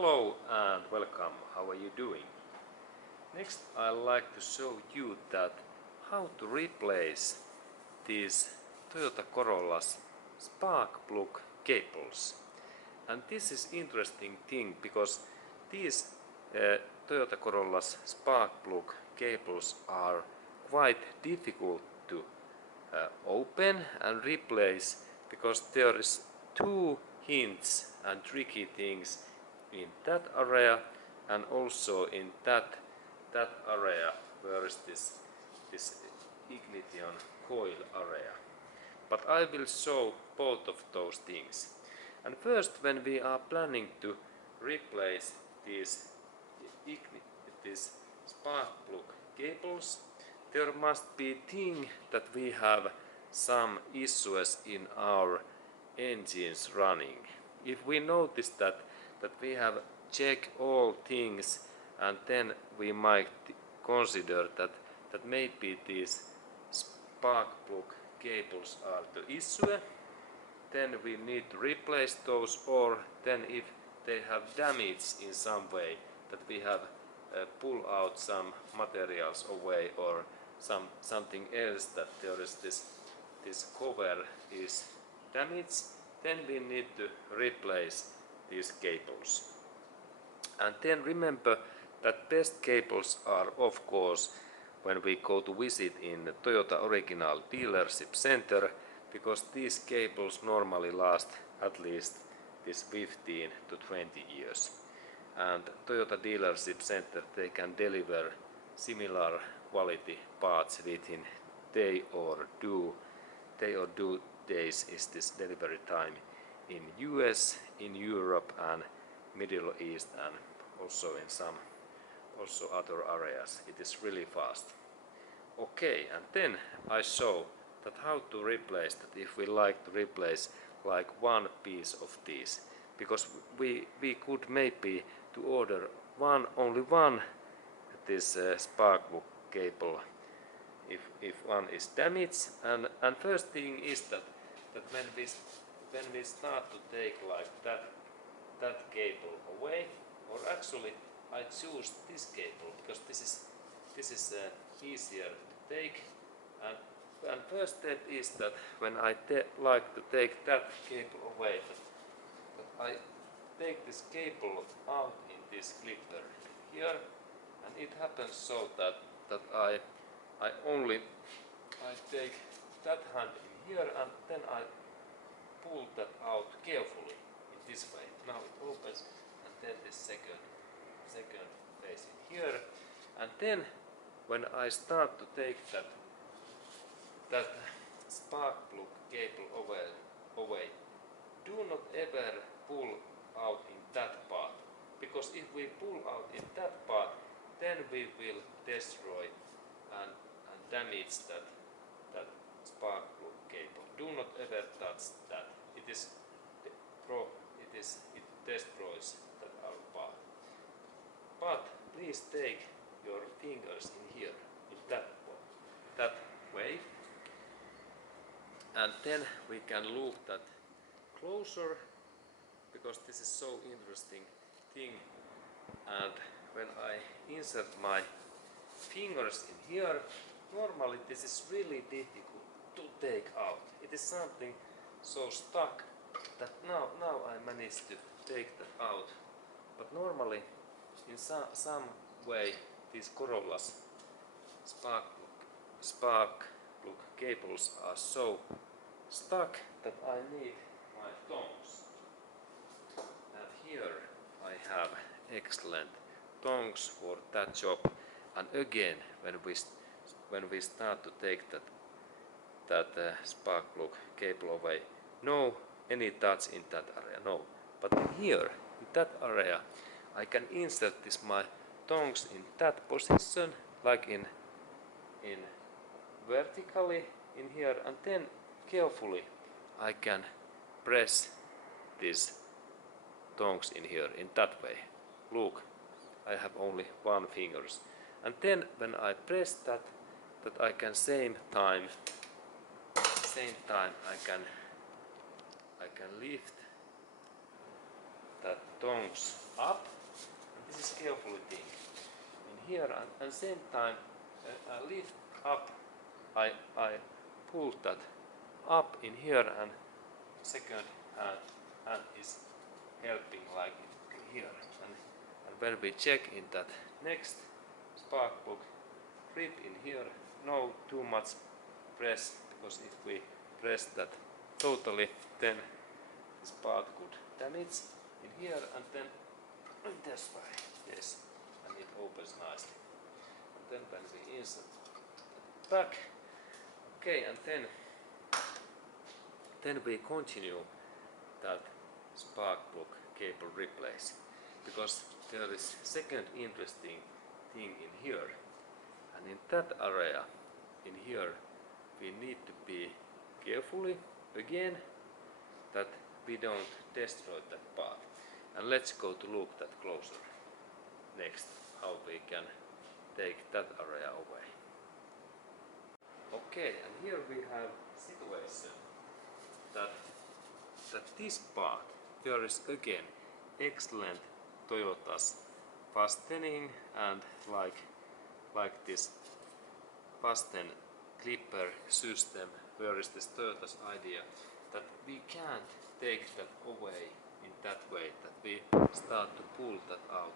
Hello and welcome. How are you doing? Next I'd like to show you that how to replace these Toyota Corolla's spark plug cables. And this is interesting thing because these Toyota Corolla's spark plug cables are quite difficult to open and replace because there is two hints and tricky things in that area and also in that area where is this ignition coil area. But I will show both of those things. And first, when we are planning to replace these spark plug cables, there must be thing that we have some issues in our engines running. If we notice that we have checked all things, and then we might consider that maybe these spark plug cables are the issue, then we need to replace those, or then if they have damage in some way, that we have pull out some materials away or something else, that there is this cover is damaged, then we need to replace these cables. And then remember that best cables are of course when we go to visit in the Toyota Original Dealership Center, because these cables normally last at least this 15 to 20 years. And Toyota Dealership Center, they can deliver similar quality parts within day or two days is this delivery time in US, in Europe and Middle East, and also in some other areas. It is really fast. Okay, and then I show that how to replace that if we like to replace like one piece of these, because we could maybe to order only one this spark plug cable if one is damaged. And first thing is that when we start to take like that cable away, or actually I choose this cable because this is easier to take. And first step is that when I like to take that cable away, that I take this cable out in this clipper here, and it happens so that I take that hand in here, and then I pull that out carefully in this way. Now it opens, and then this second face in here, and then when I start to take that spark plug cable away, do not ever pull out in that part, because if we pull out in that part, then we will destroy and damage that spark plug cable. Do not ever touch that. It destroys that our part. But please take your fingers in here, in that way, and then we can look that closer, because this is so interesting thing. And when I insert my fingers in here, normally this is really difficult to take out. It is something so stuck that now I managed to take that out. But normally in some way these Corolla's spark plug cables are so stuck that I need my tongs. And here I have excellent tongs for that job. And again, when we start to take that spark plug cable away, no any touch in that area, no. But here in that area, I can insert my tongs in that position, like in vertically in here, and then carefully I can press these tongs in here in that way. Look, I have only one fingers, and then when I press that I can same time I can lift that tongs up, and this is carefully thing in here, and same time I lift up, I pull that up in here, and second hand is helping like here, and when we check in that next spark plug grip in here, no too much press, because if we press that totally, then the spark could damage in here, and then this way, yes, and it opens nicely. And then when we insert back, okay, and then we continue that spark plug cable replace, because there is second interesting thing in here, and in that area in here we need to be carefully again that we don't destroy that part. And let's go to look that closer next, how we can take that area away. Okay, and here we have situation that this part, there is again excellent Toyota's fastening, and like this fasten clipper system, where is this Toyota's idea that we can't take that away in that way, that we start to pull that out,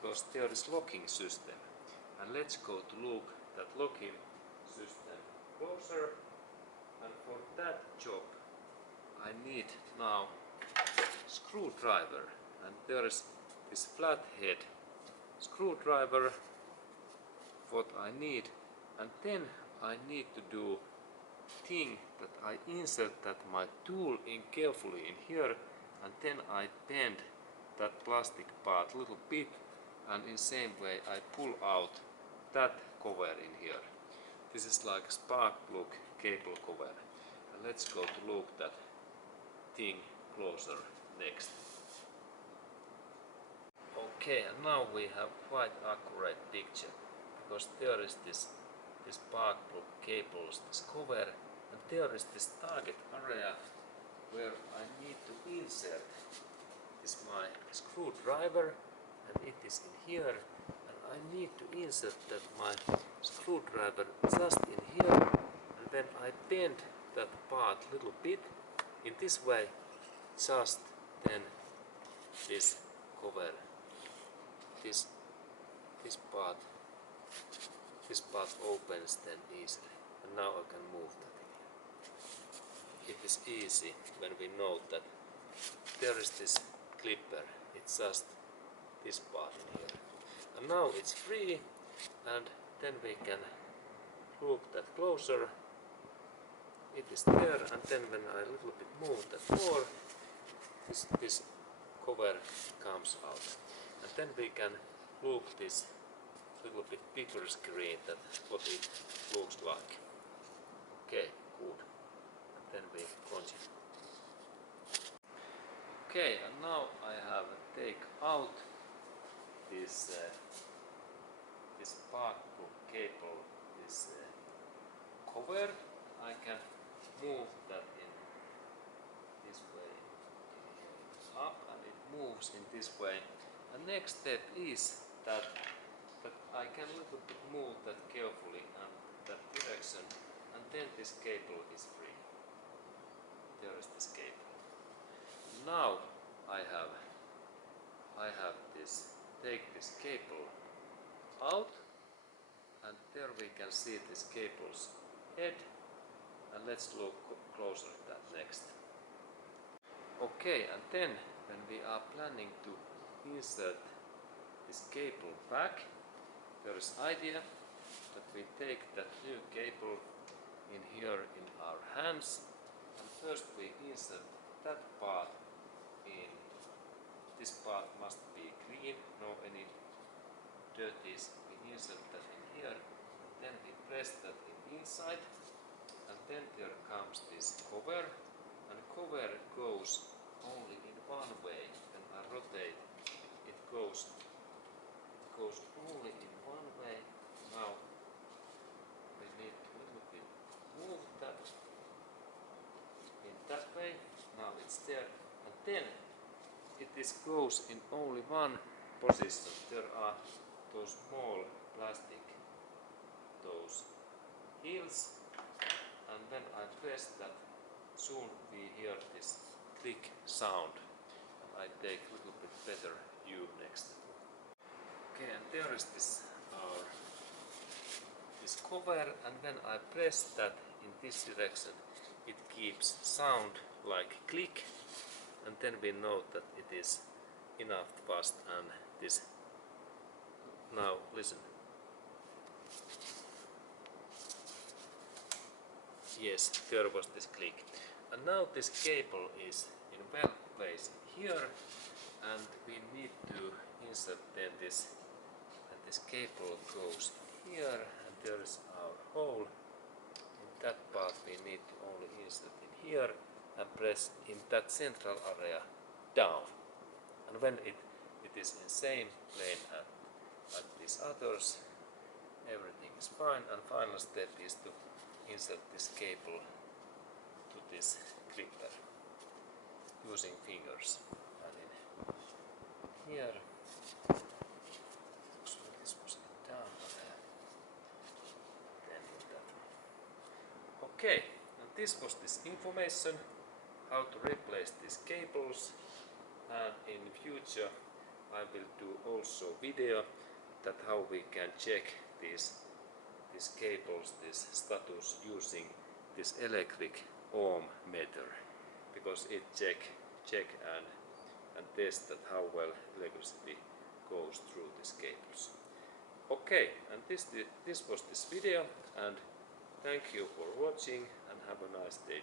because there is locking system. And let's go to look that locking system closer, and for that job I need now screwdriver, and there is this flathead screwdriver what I need, and then I need to do thing that I insert that my tool in carefully in here, and then I bend that plastic part a little bit, and in same way I pull out that cover in here. This is like spark plug cable cover, and let's go to look that thing closer next. Okay, and now we have quite accurate picture, because there is this spark plug cables, this cover, and there is this target area where I need to insert this my screwdriver, and it is in here, and I need to insert that my screwdriver just in here, and then I bend that part little bit in this way, just then this cover, this part opens then easily, and now I can move that in here. It is easy when we know that there is this clipper, it's just this part in here, and now it's free, and then we can look that closer. It is there, and then when I a little bit move that more, this cover comes out, and then we can look this little bit bigger screen, that what it looks like. Okay, good. And then we continue. Okay, and now I have take out this spark plug cable, this cover. I can move that in this way up, and it moves in this way. And next step is that I can a little bit move that carefully and that direction, and then this cable is free. There is this cable. Now I have this, take this cable out, and there we can see this cable's head, and let's look closer at that next. Okay, and then when we are planning to insert this cable back, there is idea that we take that new cable in here in our hands, and first we insert that part in. This part must be clean, no any dirties. We insert that in here, and then we press that in inside, and then there comes this cover, and cover goes only in one way. When I rotate, it goes only in one way. Now we need to little bit move that in that way. Now it's there, and then it this goes in only one position. There are those small plastic those heels, and when I press that, soon we hear this click sound. I take a little bit better view next. Okay, and there is this cover, and when I press that in this direction, it keeps sound like click, and then we know that it is enough fast. And this, now listen. Yes, there was this click. And now this cable is in well placed here, and we need to insert then this, and this cable goes here, and there is our hole. In that part we need to only insert in here and press in that central area down. And when it is in same plane as these others, everything is fine. And final step is to insert this cable to this gripper using fingers. And in here, so this was down, then in that one. Okay, and this was this information how to replace these cables, and in future I will do also video that how we can check these cables, this status, using this electric ohm meter, because it check and test that how well electricity goes through these cables. Okay, and this was this video, and thank you for watching, and have a nice day.